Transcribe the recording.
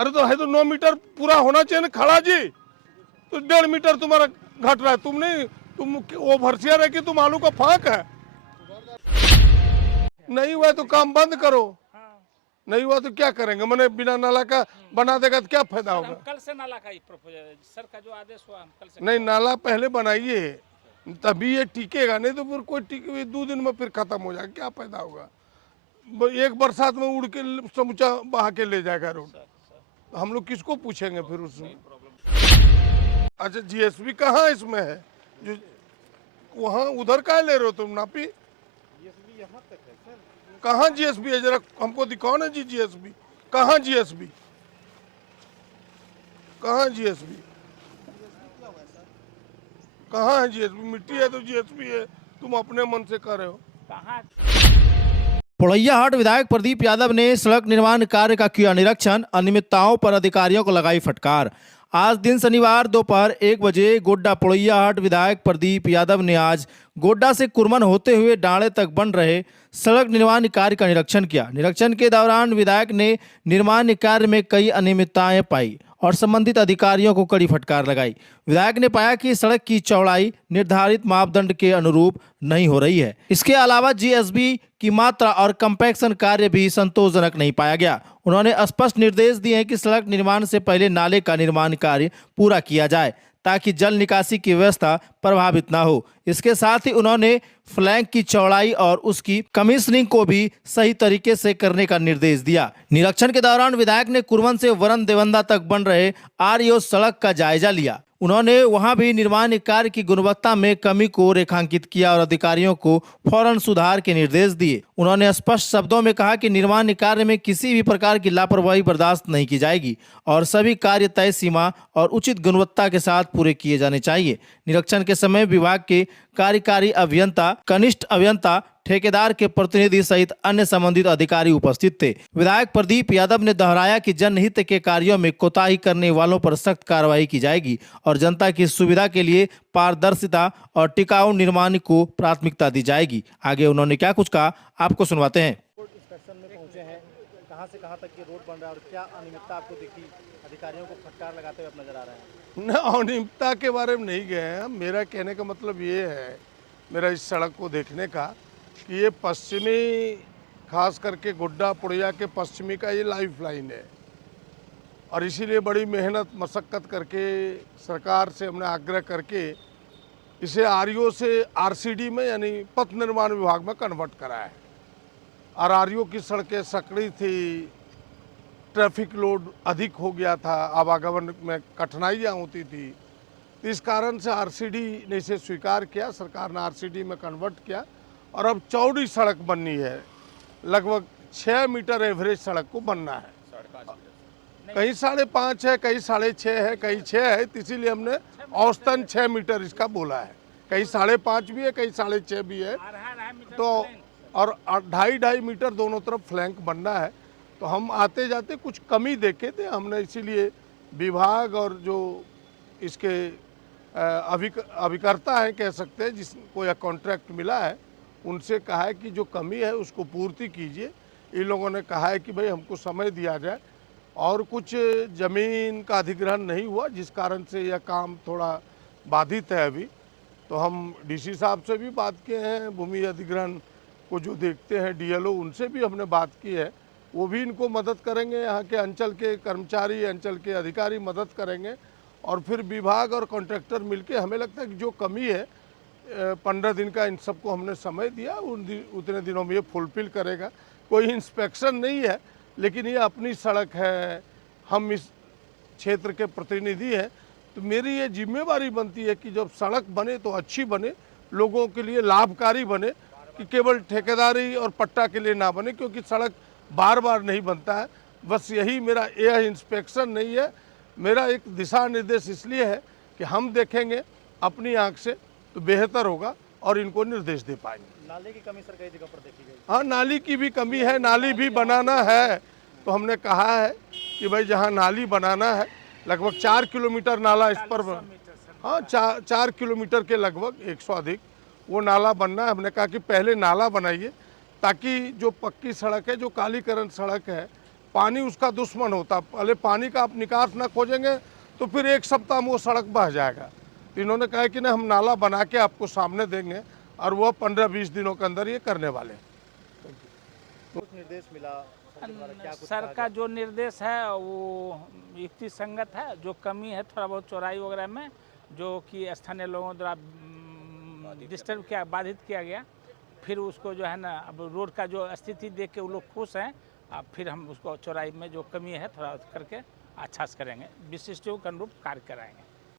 अरे तो है तो 9 मीटर पूरा होना चाहिए ना खड़ा जी, तो 1.5 मीटर तुम्हारा घट रहा है। तुम ओवरसियर है कि तुम आलू का फाक है। नहीं हुआ तो काम बंद करो, नहीं हुआ तो क्या करेंगे। मैंने बिना नाला का बना देगा तो क्या फायदा होगा। कल से नाला का प्रपोजल सर का जो आदेश हुआ, हम कल से नहीं, नाला पहले बनाइए तभी ये टिकेगा, नहीं तो फिर कोई टिके 2 दिन में फिर खत्म हो जाएगा, क्या फायदा होगा। एक बरसात में उड़ के समूचा बहा के ले जाएगा रोड, तो हम लोग किसको पूछेंगे फिर उसमें। अच्छा, जीएसबी कहाँ इसमें है जो वहाँ उधर का ले रहे हो तुम नापी? जीएसबी यहाँ तक है सर। कहाँ जीएसबी है, जरा हमको दिखाओ ना जी। जीएसबी कहाँ, जीएसबी कहाँ, जीएसबी क्या हुआ सर? कहाँ है जीएसबी? मिट्टी है तो जीएसबी है, तुम अपने मन से कर रहे हो। कहाँ। पोड़ैयाहाट विधायक प्रदीप यादव ने सड़क निर्माण कार्य का किया निरीक्षण, अनियमितताओं पर अधिकारियों को लगाई फटकार। आज दिन शनिवार दोपहर 1 बजे गोड्डा पोड़ैयाहाट विधायक प्रदीप यादव ने आज गोड्डा से कुरमन होते हुए डांडे तक बन रहे सड़क निर्माण कार्य का निरीक्षण किया। निरीक्षण के दौरान विधायक ने निर्माण कार्य में कई अनियमितताएं पाई और संबंधित अधिकारियों को कड़ी फटकार लगाई। विधायक ने पाया कि सड़क की चौड़ाई निर्धारित मापदंड के अनुरूप नहीं हो रही है। इसके अलावा जीएसबी की मात्रा और कंपैक्शन कार्य भी संतोषजनक नहीं पाया गया। उन्होंने स्पष्ट निर्देश दिए हैं कि सड़क निर्माण से पहले नाले का निर्माण कार्य पूरा किया जाए ताकि जल निकासी की व्यवस्था प्रभावित ना हो। इसके साथ ही उन्होंने फ्लैंक की चौड़ाई और उसकी कमीशनिंग को भी सही तरीके से करने का निर्देश दिया। निरीक्षण के दौरान विधायक ने कुरवन से वरन देवंदा तक बन रहे आरओ सड़क का जायजा लिया। उन्होंने वहां भी निर्माण कार्य की गुणवत्ता में कमी को रेखांकित किया और अधिकारियों को फौरन सुधार के निर्देश दिए। उन्होंने स्पष्ट शब्दों में कहा कि निर्माण कार्य में किसी भी प्रकार की लापरवाही बर्दाश्त नहीं की जाएगी और सभी कार्य तय सीमा और उचित गुणवत्ता के साथ पूरे किए जाने चाहिए। निरीक्षण के समय विभाग के कार्यकारी अभियंता, कनिष्ठ अभियंता, ठेकेदार के प्रतिनिधि सहित अन्य संबंधित अधिकारी उपस्थित थे। विधायक प्रदीप यादव ने दोहराया कि जनहित के कार्यों में कोताही करने वालों पर सख्त कार्रवाई की जाएगी और जनता की सुविधा के लिए पारदर्शिता और टिकाऊ निर्माण को प्राथमिकता दी जाएगी। आगे उन्होंने क्या कुछ कहा, आपको सुनवाते हैं। रोड इंस्पेक्शन में पहुंचे हैं, कहां से कहां तक ये रोड बन रहा है और क्या अनियमितता आपको दिखी? अधिकारियों को फटकार लगाते हुए आप नजर आ रहे हैं। न, अनियमितता के बारे में नहीं गए हैं। मेरा कहने का मतलब ये है, मेरा इस सड़क को देखने का, कि ये पश्चिमी, खास करके गोड्डा पुड़िया के पश्चिमी का ये लाइफ लाइन है और इसीलिए बड़ी मेहनत मशक्क़त करके सरकार से हमने आग्रह करके इसे आरईओ से आरसीडी में यानी पथ निर्माण विभाग में कन्वर्ट करा है। और आरईओ की सड़कें सकड़ी थी, ट्रैफिक लोड अधिक हो गया था, आवागमन में कठिनाइयाँ होती थी। इस कारण से आरसीडी ने इसे स्वीकार किया, सरकार ने आरसीडी में कन्वर्ट किया और अब चौड़ी सड़क बननी है। लगभग 6 मीटर एवरेज सड़क को बनना है। कहीं 5.5 है, कहीं 6.5 है, कहीं 6 है, इसीलिए हमने औसतन 6 मीटर इसका बोला है। कहीं 5.5 भी है, कहीं 6.5 भी है। तो और 2.5 मीटर दोनों तरफ फ्लैंक बनना है। तो हम आते जाते कुछ कमी देखे थे, हमने इसीलिए विभाग और जो इसके अभिकर्ता है कह सकते हैं, जिसको यह कॉन्ट्रैक्ट मिला है, उनसे कहा है कि जो कमी है उसको पूर्ति कीजिए। इन लोगों ने कहा है कि भाई हमको समय दिया जाए और कुछ ज़मीन का अधिग्रहण नहीं हुआ, जिस कारण से यह काम थोड़ा बाधित है अभी। तो हम डीसी साहब से भी बात किए हैं, भूमि अधिग्रहण को जो देखते हैं डीएलओ, उनसे भी हमने बात की है। वो भी इनको मदद करेंगे, यहाँ के अंचल के कर्मचारी, अंचल के अधिकारी मदद करेंगे और फिर विभाग और कॉन्ट्रैक्टर मिलके, हमें लगता है कि जो कमी है 15 दिन का इन सबको हमने समय दिया, उतने दिनों में ये फुलफिल करेगा। कोई इंस्पेक्शन नहीं है, लेकिन ये अपनी सड़क है, हम इस क्षेत्र के प्रतिनिधि हैं, तो मेरी ये जिम्मेवारी बनती है कि जब सड़क बने तो अच्छी बने, लोगों के लिए लाभकारी बने, कि केवल ठेकेदारी और पट्टा के लिए ना बने, क्योंकि सड़क बार बार नहीं बनता है। बस यही मेरा, यह इंस्पेक्शन नहीं है, मेरा एक दिशा निर्देश इसलिए है कि हम देखेंगे अपनी आंख से तो बेहतर होगा और इनको निर्देश दे पाएंगे। नाले की कमी सर कई जगह पर देखी गई। हाँ, नाली की भी कमी है, नाली भी बनाना है। तो हमने कहा है कि भाई जहाँ नाली बनाना है, लगभग 4 किलोमीटर नाला इस पर, हाँ 4 किलोमीटर के लगभग 100 अधिक वो नाला बनना है। हमने कहा कि पहले नाला बनाइए ताकि जो पक्की सड़क है, जो कालीकरण सड़क है, पानी उसका दुश्मन होता। पहले पानी का आप निकास ना खोजेंगे तो फिर एक सप्ताह में वो सड़क बह जाएगा। तो इन्होंने कहा कि ना हम नाला बना के आपको सामने देंगे और वह 15-20 दिनों के अंदर ये करने वाले हैं। कुछ निर्देश मिला सर के द्वारा, क्या कुछ सर कहा का जो निर्देश है वो युक्ति संगत है। जो कमी है थोड़ा बहुत चौड़ाई वगैरह में, जो कि स्थानीय लोगों द्वारा डिस्टर्ब किया, बाधित किया गया, फिर उसको जो है ना, अब रोड का जो स्थिति देख के वो लोग खुश हैं। अब फिर हम उसको चौड़ाई में जो कमी है थोड़ा करके अच्छा से करेंगे, विशिष्टों के अनुरूप कार्य कराएंगे।